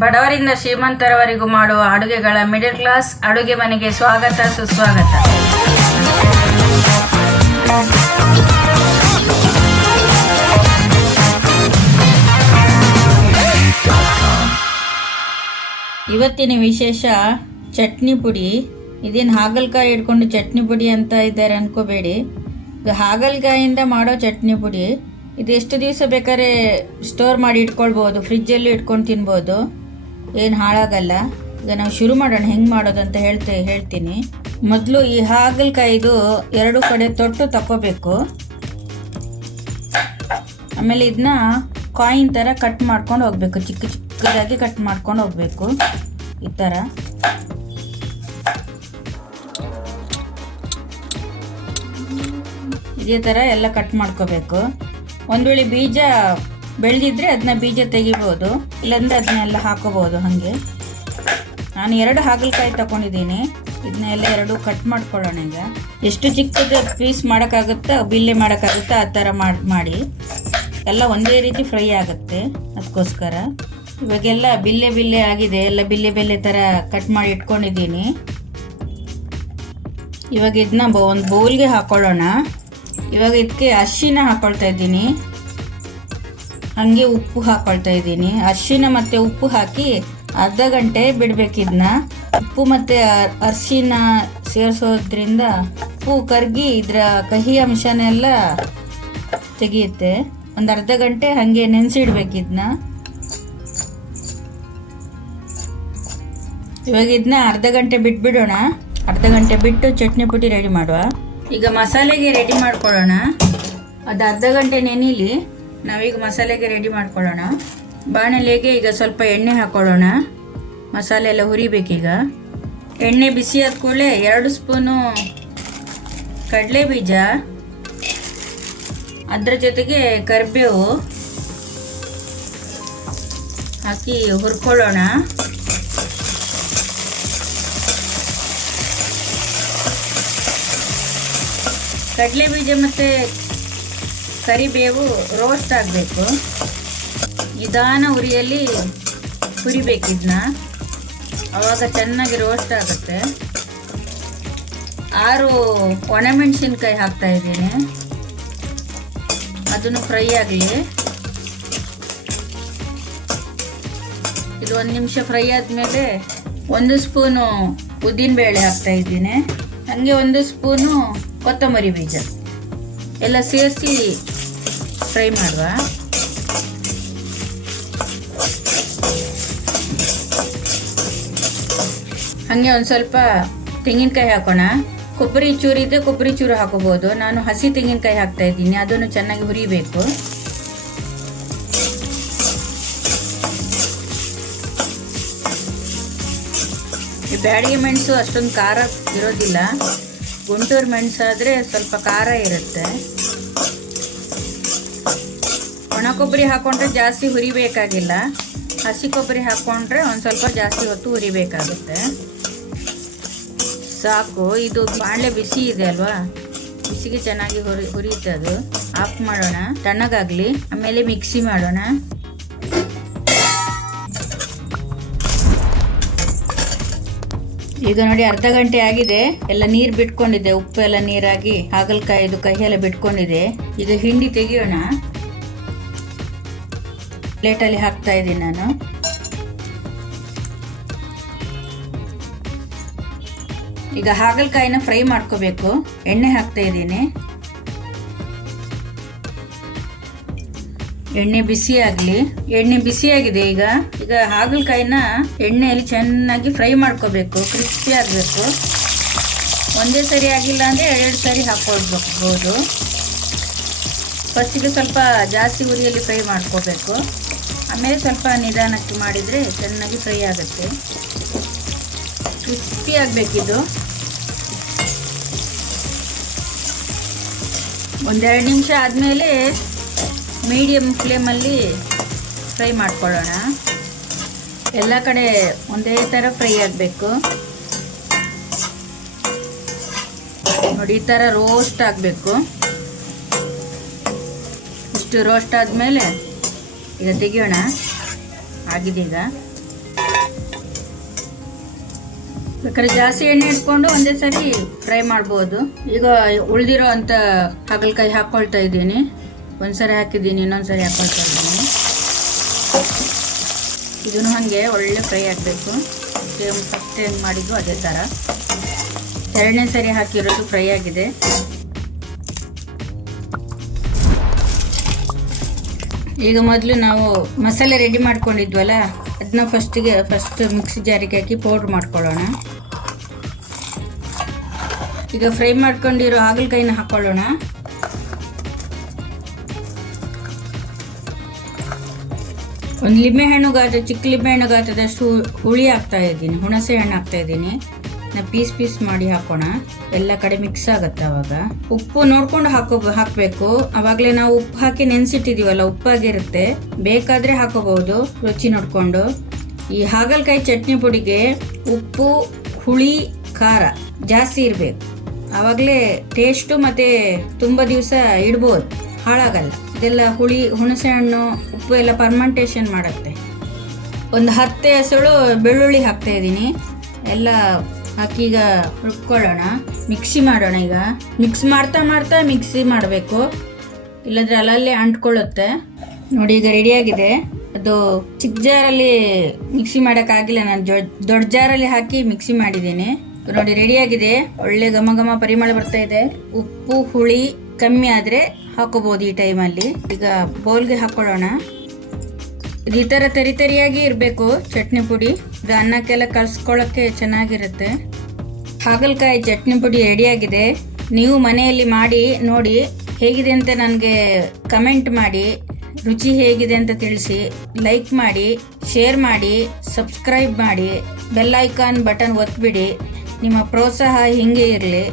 ಬಡವರಿಂದ ಶ್ರೀಮಂತರವರೆಗೂ ಮಾಡುವ ಅಡುಗೆಗಳ middle class ಅಡುಗೆ ಮನೆಗೆ ಸ್ವಾಗತ, ಸುಸ್ವಾಗತ. ಇವತ್ತಿನ ವಿಶೇಷ ಚಟ್ನಿ ಪುಡಿ. ಇದೇನು ಹಾಗಲಕಾಯಿ ಇಟ್ಕೊಂಡು ಚಟ್ನಿ ಪುಡಿ ಅಂತ ಇದ್ದಾರೆ ಅನ್ಕೋಬೇಡಿ. ಇದು ಹಾಗಲಕಾಯಿಂದ ಮಾಡೋ ಚಟ್ನಿ ಪುಡಿ. ಇದು ಎಷ್ಟು ದಿವಸ ಬೇಕಾದ್ರೆ ಸ್ಟೋರ್ ಮಾಡಿ ಇಟ್ಕೊಳ್ಬೋದು ಫ್ರಿಜ್ಜಲ್ಲೂ ಇಟ್ಕೊಂಡು ತಿನ್ಬೋದು. ಏನು ಹಾಳಾಗಲ್ಲ. ಈಗ ನಾವು ಶುರು ಮಾಡೋಣ, ಹೆಂಗೆ ಮಾಡೋದು ಅಂತ ಹೇಳ್ತೆ, ಹೇಳ್ತೀನಿ. ಮೊದಲು ಈ ಹಾಗಲಕಾಯಿದು ಎರಡು ಕಡೆ ತೊಟ್ಟು ತಕ್ಕೋಬೇಕು. ಆಮೇಲೆ ಇದನ್ನ ಕಾಯಿನ್ ಥರ ಕಟ್ ಮಾಡ್ಕೊಂಡು ಹೋಗ್ಬೇಕು. ಚಿಕ್ಕ ಚಿಕ್ಕದಾಗಿ ಕಟ್ ಮಾಡ್ಕೊಂಡು ಹೋಗ್ಬೇಕು. ಈ ಥರ ಇದೇ ಥರ ಎಲ್ಲ ಕಟ್ ಮಾಡ್ಕೋಬೇಕು. ಒಂದು ವೇಳೆ ಬೀಜ ಬೆಳೆದಿದ್ರೆ ಅದನ್ನ ಬೀಜ ತೆಗಿಬೋದು, ಇಲ್ಲಾಂದ್ರೆ ಅದನ್ನೆಲ್ಲ ಹಾಕೋಬೋದು ಹಾಗೆ. ನಾನು ಎರಡು ಹಾಗಲಕಾಯಿ ತಗೊಂಡಿದ್ದೀನಿ. ಇದನ್ನೆಲ್ಲ ಎರಡು ಕಟ್ ಮಾಡ್ಕೊಳ್ಳೋಣ ಈಗ. ಎಷ್ಟು ಚಿಕ್ಕದ ಪೀಸ್ ಮಾಡೋಕ್ಕಾಗುತ್ತೋ ಬಿಲ್ಲೆ ಮಾಡೋಕ್ಕಾಗುತ್ತೋ ಆ ಥರ ಮಾಡಿ ಎಲ್ಲ ಒಂದೇ ರೀತಿ ಫ್ರೈ ಆಗುತ್ತೆ ಅದಕ್ಕೋಸ್ಕರ. ಇವಾಗೆಲ್ಲ ಬಿಲ್ಲೆ ಬಿಲ್ಲೆ ಆಗಿದೆ. ಎಲ್ಲ ಬಿಲ್ಲೆ ಬಿಲ್ಲೆ ಥರ ಕಟ್ ಮಾಡಿ ಇಟ್ಕೊಂಡಿದ್ದೀನಿ. ಇವಾಗ ಇದನ್ನ ಒಂದು ಬೌಲ್ಗೆ ಹಾಕೊಳ್ಳೋಣ. ಇವಾಗ ಇದಕ್ಕೆ ಅರಿಶಿನ ಹಾಕೊಳ್ತಾ ಇದ್ದೀನಿ. ಹಾಗೆ ಉಪ್ಪು ಹಾಕೊಳ್ತಾ ಇದ್ದೀನಿ. ಅರಿಶಿನ ಮತ್ತು ಉಪ್ಪು ಹಾಕಿ ಅರ್ಧ ಗಂಟೆ ಬಿಡ್ಬೇಕು ಇದನ್ನ ಉಪ್ಪು ಮತ್ತು ಅರ್ಶಿನ ಸೇರಿಸೋದ್ರಿಂದ ಉಪ್ಪು ಕರಗಿ ಇದರ ಕಹಿ ಅಂಶನೆಲ್ಲ ತೆಗೆಯುತ್ತೆ. ಒಂದು ಅರ್ಧ ಗಂಟೆ ಹಾಗೆ ನೆನೆಸಿಡ್ಬೇಕು ಇದನ್ನ ಇವಾಗ ಇದನ್ನ ಅರ್ಧ ಗಂಟೆ ಬಿಟ್ಬಿಡೋಣ. ಅರ್ಧ ಗಂಟೆ ಬಿಟ್ಟು ಚಟ್ನಿ ಪುಡಿ ರೆಡಿ ಮಾಡುವ. ಈಗ ಮಸಾಲೆಗೆ ರೆಡಿ ಮಾಡ್ಕೊಳ್ಳೋಣ. ಅದು ಅರ್ಧ ಗಂಟೆ ನೆನೀಲಿ. ನಾವೀಗ ಮಸಾಲೆಗೆ ರೆಡಿ ಮಾಡ್ಕೊಳ್ಳೋಣ. ಬಾಣಲೆಗೆ ಈಗ ಸ್ವಲ್ಪ ಎಣ್ಣೆ ಹಾಕೊಳ್ಳೋಣ. ಮಸಾಲೆ ಎಲ್ಲ ಹುರಿಬೇಕೀಗ. ಎಣ್ಣೆ ಬಿಸಿ ಆದ ಕೂಡಲೇ ಎರಡು ಸ್ಪೂನು ಕಡಲೆ ಬೀಜ ಅದರ ಜೊತೆಗೆ ಕರಿಬೇವು ಹಾಕಿ ಹುರ್ಕೊಳ್ಳೋಣ. ಕಡಲೆ ಬೀಜ ಮತ್ತು ಕರಿಬೇವು ರೋಸ್ಟ್ ಆಗಬೇಕು. ನಿಧಾನ ಉರಿಯಲ್ಲಿ ಹುರಿಬೇಕು ಇದನ್ನ ಆವಾಗ ಚೆನ್ನಾಗಿ ರೋಸ್ಟ್ ಆಗುತ್ತೆ. ಆರು ಒಣಮೆಣಸಿನ್ಕಾಯಿ ಹಾಕ್ತಾ ಇದ್ದೀನಿ. ಅದನ್ನು ಫ್ರೈ ಆಗಲಿ. ಇದು ಒಂದು ನಿಮಿಷ ಫ್ರೈ ಆದಮೇಲೆ ಒಂದು ಸ್ಪೂನು ಉದ್ದಿನಬೇಳೆ ಹಾಕ್ತಾ ಇದ್ದೀನಿ. ಹಾಗೆ ಒಂದು ಸ್ಪೂನು ಕೊತ್ತಂಬರಿ ಬೀಜ. ಎಲ್ಲ ಸೇರಿಸಿ ಫ್ರೈ ಮಾಡುವ. ಹಾಗೆ ಒಂದು ಸ್ವಲ್ಪ ತೆಂಗಿನಕಾಯಿ ಹಾಕೋಣ. ಕೊಬ್ಬರಿ ಚೂರು ಇದ್ದರೆ ಕೊಬ್ಬರಿ ಚೂರು ಹಾಕೋಬೋದು. ನಾನು ಹಸಿ ತೆಂಗಿನಕಾಯಿ ಹಾಕ್ತಾ ಇದ್ದೀನಿ. ಅದನ್ನು ಚೆನ್ನಾಗಿ ಹುರಿಬೇಕು. ಬ್ಯಾಡಿಗೆ ಮೆಣಸು ಅಷ್ಟೊಂದು ಖಾರ ಇರೋದಿಲ್ಲ. ಗುಂಟೂರು ಮೆಣಸಾದರೆ ಸ್ವಲ್ಪ ಖಾರ ಇರುತ್ತೆ. ಒಣ ಕೊಬ್ಬರಿ ಹಾಕೊಂಡ್ರೆ ಜಾಸ್ತಿ ಹುರಿಬೇಕಾಗಿಲ್ಲ. ಹಸಿ ಕೊಬ್ಬರಿ ಹಾಕ್ಕೊಂಡ್ರೆ ಒಂದು ಸ್ವಲ್ಪ ಜಾಸ್ತಿ ಹೊತ್ತು ಹುರಿಬೇಕಾಗುತ್ತೆ. ಸಾಕು, ಇದು ಬಾಣಲೆ ಬಿಸಿ ಇದೆ ಅಲ್ವಾ? ಬಿಸಿಗೆ ಚೆನ್ನಾಗಿ ಹುರಿ ಹುರಿಯುತ್ತೆ ಅದು. ಆಫ್ ಮಾಡೋಣ. ತಣ್ಣಗಾಗಲಿ. ಆಮೇಲೆ ಮಿಕ್ಸಿ ಮಾಡೋಣ. ಈಗ ನೋಡಿ ಅರ್ಧ ಗಂಟೆ ಆಗಿದೆ. ಎಲ್ಲ ನೀರು ಬಿಟ್ಕೊಂಡಿದೆ, ಉಪ್ಪು ಎಲ್ಲ ನೀರಾಗಿ. ಹಾಗಲಕಾಯಿದು ಕಹಿ ಎಲ್ಲ ಬಿಟ್ಕೊಂಡಿದೆ. ಈಗ ಹಿಂಡಿ ತೆಗಿಯೋಣ. ಪ್ಲೇಟಲ್ಲಿ ಹಾಕ್ತಾ ಇದ್ದೀನಿ ನಾನು. ಈಗ ಹಾಗಲಕಾಯಿನ ಫ್ರೈ ಮಾಡ್ಕೋಬೇಕು. ಎಣ್ಣೆ ಹಾಕ್ತಾ ಇದ್ದೀನಿ. ಎಣ್ಣೆ ಬಿಸಿ ಆಗಲಿ. ಎಣ್ಣೆ ಬಿಸಿಯಾಗಿದೆ ಈಗ. ಈಗ ಹಾಗಲಕಾಯಿನ ಎಣ್ಣೆಯಲ್ಲಿ ಚೆನ್ನಾಗಿ ಫ್ರೈ ಮಾಡ್ಕೋಬೇಕು, ಕ್ರಿಸ್ಪಿ ಆಗಬೇಕು. ಒಂದೇ ಸರಿ ಆಗಿಲ್ಲ ಅಂದರೆ ಎರಡೆರಡು ಸರಿ ಹಾಕ್ಕೊಳ್ಬೇಕು ಫಸ್ಟಿಗೆ ಸ್ವಲ್ಪ ಜಾಸ್ತಿ ಉರಿಯಲ್ಲಿ ಫ್ರೈ ಮಾಡ್ಕೋಬೇಕು. ಆಮೇಲೆ ಸ್ವಲ್ಪ ನಿಧಾನಕ್ಕೆ ಮಾಡಿದರೆ ಚೆನ್ನಾಗಿ ಫ್ರೈ ಆಗುತ್ತೆ. ಕ್ರಿಸ್ಪಿ ಆಗಬೇಕಿದು. ಒಂದೆರಡು ನಿಮಿಷ ಆದಮೇಲೆ ಮೀಡಿಯಮ್ ಫ್ಲೇಮಲ್ಲಿ ಫ್ರೈ ಮಾಡ್ಕೊಳ್ಳೋಣ. ಎಲ್ಲ ಕಡೆ ಒಂದೇ ಥರ ಫ್ರೈ ಆಗಬೇಕು. ನೋಡಿ, ಈ ಥರ ರೋಸ್ಟ್ ಆಗಬೇಕು. ಇಷ್ಟು ರೋಸ್ಟ್ ಆದಮೇಲೆ ಈಗ ತೆಗಿಯೋಣ. ಆಗಿದೆ ಈಗ ಬೇಕಾದ್ರೆ ಜಾಸ್ತಿ ಎಣ್ಣೆ ಇಟ್ಕೊಂಡು ಒಂದೇ ಸರಿ ಫ್ರೈ ಮಾಡ್ಬೋದು. ಈಗ ಉಳಿದಿರೋ ಅಂಥ ಹಾಗಲಕಾಯಿ ಹಾಕ್ಕೊಳ್ತಾ ಇದ್ದೀನಿ. ಒಂದ್ಸರಿ ಹಾಕಿದ್ದೀನಿ ಇನ್ನೊಂದು ಸರಿ ಇದ್ದೀನಿ. ಇದನ್ನು ಹಾಗೆ ಒಳ್ಳೆ ಫ್ರೈ ಆಗಬೇಕು. ಫಸ್ಟ್ ಏನು ಮಾಡಿದ್ದು ಅದೇ ಥರ ಎರಡನೇ ಸರಿ ಹಾಕಿರೋದು ಫ್ರೈ ಆಗಿದೆ. ಈಗ ಮೊದಲು ನಾವು ಮಸಾಲೆ ರೆಡಿ ಮಾಡ್ಕೊಂಡಿದ್ವಲ್ಲ ಅದನ್ನ ಫಸ್ಟಿಗೆ ಫಸ್ಟ್ ಮಿಕ್ಸಿ ಜಾರಿಗೆ ಹಾಕಿ ಪೌಡ್ರ್ ಮಾಡ್ಕೊಳ್ಳೋಣ. ಈಗ ಫ್ರೈ ಮಾಡ್ಕೊಂಡಿರೋ ಹಾಗಲಕಾಯಿನ ಹಾಕ್ಕೊಳ್ಳೋಣ ಒಂದು ಲಿಂಬೆಹಣ್ಣು ಗಾತ್ರ ಚಿಕ್ಕ ಲಿಂಬೆಹಣ್ಣು ಗಾತ್ರದಷ್ಟು ಹುಳಿ ಹಾಕ್ತಾ ಇದ್ದೀನಿ. ಹುಣಸೆ ಹಣ್ಣು ಹಾಕ್ತಾ ಇದ್ದೀನಿ. ನಾ ಪೀಸ್ ಪೀಸ್ ಮಾಡಿ ಹಾಕೋಣ. ಎಲ್ಲ ಕಡೆ ಮಿಕ್ಸ್ ಆಗುತ್ತೆ ಅವಾಗ. ಉಪ್ಪು ನೋಡ್ಕೊಂಡು ಹಾಕೋ, ಹಾಕಬೇಕು. ಅವಾಗಲೇ ನಾವು ಉಪ್ಪು ಹಾಕಿ ನೆನೆಸಿಟ್ಟಿದ್ದೀವಲ್ಲ ಉಪ್ಪಾಗಿರುತ್ತೆ ಬೇಕಾದರೆ ಹಾಕೋಬಹುದು. ರುಚಿ ನೋಡಿಕೊಂಡು. ಈ ಹಾಗಲಕಾಯಿ ಚಟ್ನಿ ಪುಡಿಗೆ ಉಪ್ಪು, ಹುಳಿ, ಖಾರ ಜಾಸ್ತಿ ಇರಬೇಕು. ಆವಾಗಲೇ ಟೇಸ್ಟು ಮತ್ತು ತುಂಬ ದಿವಸ ಇಡ್ಬೋದು. ಹಾಳಾಗಲ್ಲ. ಇದೆಲ್ಲ ಹುಳಿ, ಹುಣಸೆ ಹಣ್ಣು, ಉಪ್ಪು ಎಲ್ಲ ಪರ್ಮಂಟೇಷನ್ ಮಾಡುತ್ತೆ. ಒಂದು ಹತ್ತು ಹೆಸಳು, ಬೆಳ್ಳುಳ್ಳಿ ಹಾಕ್ತಾ ಇದ್ದೀನಿ. ಎಲ್ಲ ಹಾಕಿ ಈಗ ರುಬ್ಕೊಳ್ಳೋಣ. ಮಿಕ್ಸಿ ಮಾಡೋಣ ಈಗ. ಮಿಕ್ಸ್ ಮಾಡ್ತಾ ಮಾಡ್ತಾ ಮಿಕ್ಸಿ ಮಾಡಬೇಕು. ಇಲ್ಲಾಂದರೆ ಅಲ್ಲಲ್ಲೇ ಅಂಟ್ಕೊಳ್ಳುತ್ತೆ. ನೋಡಿ ಈಗ ರೆಡಿಯಾಗಿದೆ ಅದು ಚಿಕ್ಕ ಜಾರಲ್ಲಿ ಮಿಕ್ಸಿ ಮಾಡೋಕ್ಕಾಗಿಲ್ಲ ನಾನು ದೊಡ್ಡ ಜಾರಲ್ಲಿ ಹಾಕಿ ಮಿಕ್ಸಿ ಮಾಡಿದ್ದೀನಿ. ನೋಡಿ ರೆಡಿಯಾಗಿದೆ ಒಳ್ಳೆ ಘಮ ಘಮ ಪರಿಮಳ ಬರ್ತಾ ಇದೆ. ಉಪ್ಪು, ಹುಳಿ ಕಮ್ಮಿ ಆದರೆ ಹಾಕೋಬೋದು ಈ ಟೈಮಲ್ಲಿ ಈಗ ಬೌಲ್ಗೆ ಹಾಕ್ಕೊಳ್ಳೋಣ ಇದು ಈ ಥರ ತರಿ ತರಿಯಾಗಿ ಇರಬೇಕು, ಚಟ್ನಿ ಪುಡಿ. ಇದು ಅನ್ನಕ್ಕೆಲ್ಲ ಕಲ್ಸ್ಕೊಳ್ಳೋಕ್ಕೆ ಚೆನ್ನಾಗಿರುತ್ತೆ. ಹಾಗಲಕಾಯಿ ಚಟ್ನಿ ಪುಡಿ ರೆಡಿಯಾಗಿದೆ ನೀವು ಮನೆಯಲ್ಲಿ ಮಾಡಿ, ನೋಡಿ ಹೇಗಿದೆ ಅಂತ ನನಗೆ ಕಮೆಂಟ್ ಮಾಡಿ, ರುಚಿ ಹೇಗಿದೆ ಅಂತ ತಿಳಿಸಿ ಲೈಕ್ ಮಾಡಿ ಶೇರ್ ಮಾಡಿ ಸಬ್ಸ್ಕ್ರೈಬ್ ಮಾಡಿ ಬೆಲ್ ಐಕಾನ್ ಬಟನ್ ಒತ್ತಿಬಿಡಿ ನಿಮ್ಮ ಪ್ರೋತ್ಸಾಹ ಹೀಗೆ ಇರಲಿ.